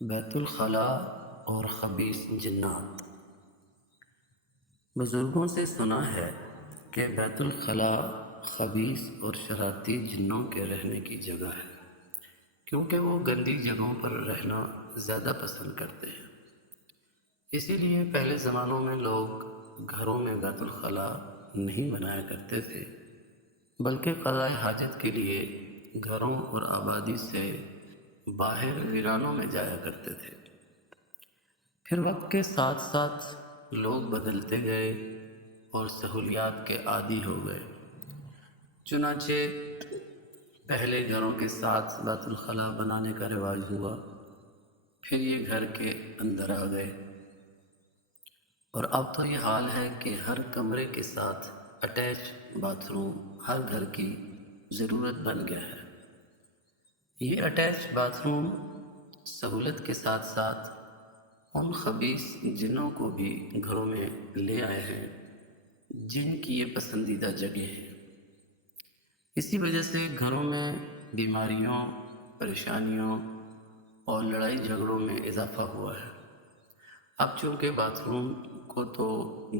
بیت الخلاء اور خبیث جنات۔ بزرگوں سے سنا ہے کہ بیت الخلاء خبیث اور شرارتی جنوں کے رہنے کی جگہ ہے، کیونکہ وہ گندی جگہوں پر رہنا زیادہ پسند کرتے ہیں۔ اسی لیے پہلے زمانوں میں لوگ گھروں میں بیت الخلاء نہیں بنایا کرتے تھے، بلکہ قضاء حاجت کے لیے گھروں اور آبادی سے باہر ویرانوں میں جایا کرتے تھے۔ پھر وقت کے ساتھ ساتھ لوگ بدلتے گئے اور سہولیات کے عادی ہو گئے، چنانچہ پہلے گھروں کے ساتھ بیت الخلاء بنانے کا رواج ہوا، پھر یہ گھر کے اندر آ گئے، اور اب تو یہ حال ہے کہ ہر کمرے کے ساتھ اٹیچ باتھ روم ہر گھر کی ضرورت بن گیا ہے۔ یہ اٹیچ باتھ روم سہولت کے ساتھ ساتھ ان خبیث جنوں کو بھی گھروں میں لے آئے ہیں جن کی یہ پسندیدہ جگہ ہے۔ اسی وجہ سے گھروں میں بیماریوں، پریشانیوں اور لڑائی جھگڑوں میں اضافہ ہوا ہے۔ اب چونکہ باتھ روم کو تو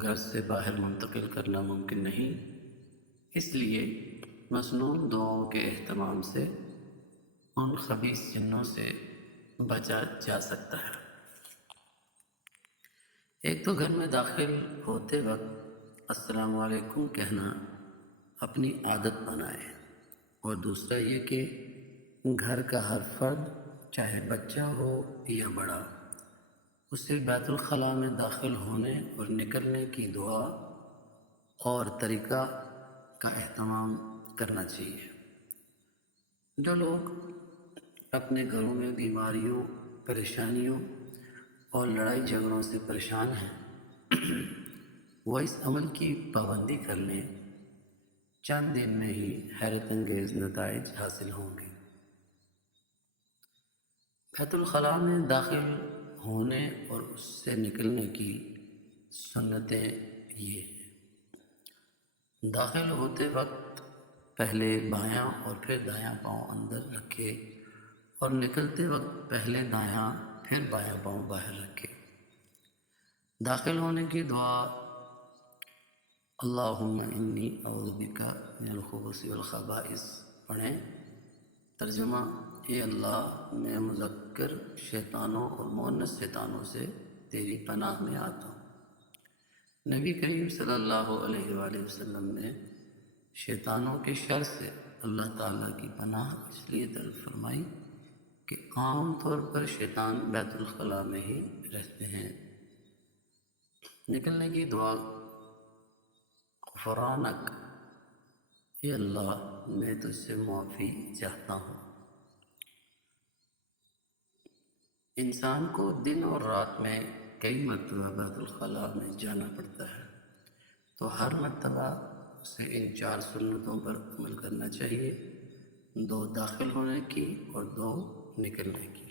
گھر سے باہر منتقل کرنا ممکن نہیں، اس لیے مسنون دعاؤں کے اہتمام سے ان خبیث جنوں سے بچا جا سکتا ہے۔ ایک تو گھر میں داخل ہوتے وقت السلام علیکم کہنا اپنی عادت بنائے، اور دوسرا یہ کہ گھر کا ہر فرد، چاہے بچہ ہو یا بڑا، اسے بیت الخلاء میں داخل ہونے اور نکلنے کی دعا اور طریقہ کا اہتمام کرنا چاہیے۔ جو لوگ اپنے گھروں میں بیماریوں، پریشانیوں اور لڑائی جھگڑوں سے پریشان ہیں، وہ اس عمل کی پابندی کر لیں، چند دن میں ہی حیرت انگیز نتائج حاصل ہوں گے۔ بیت الخلاء میں داخل ہونے اور اس سے نکلنے کی سنتیں یہ ہیں: داخل ہوتے وقت پہلے بایاں اور پھر دایاں پاؤں اندر رکھے، اور نکلتے وقت پہلے دایاں پھر بایاں پاؤں باہر رکھے۔ داخل ہونے کی دعا اللہم انی اعوذ بک من الخبث والخبائث پڑھیں۔ ترجمہ: اے اللہ، میں مذکر شیطانوں اور مؤنث شیطانوں سے تیری پناہ میں آتا ہوں۔ نبی کریم صلی اللہ علیہ وآلہ وسلم نے شیطانوں کے شر سے اللہ تعالیٰ کی پناہ اس لیے طلب فرمائی کہ عام طور پر شیطان بیت الخلاء میں ہی رہتے ہیں۔ نکلنے کی دعا غفرانک، اے اللہ، میں تجھ سے معافی چاہتا ہوں۔ انسان کو دن اور رات میں کئی مرتبہ بیت الخلاء میں جانا پڑتا ہے، تو ہر مرتبہ اسے ان 4 سنتوں پر عمل کرنا چاہیے: 2 داخل ہونے کی اور 2 نکلنے کی۔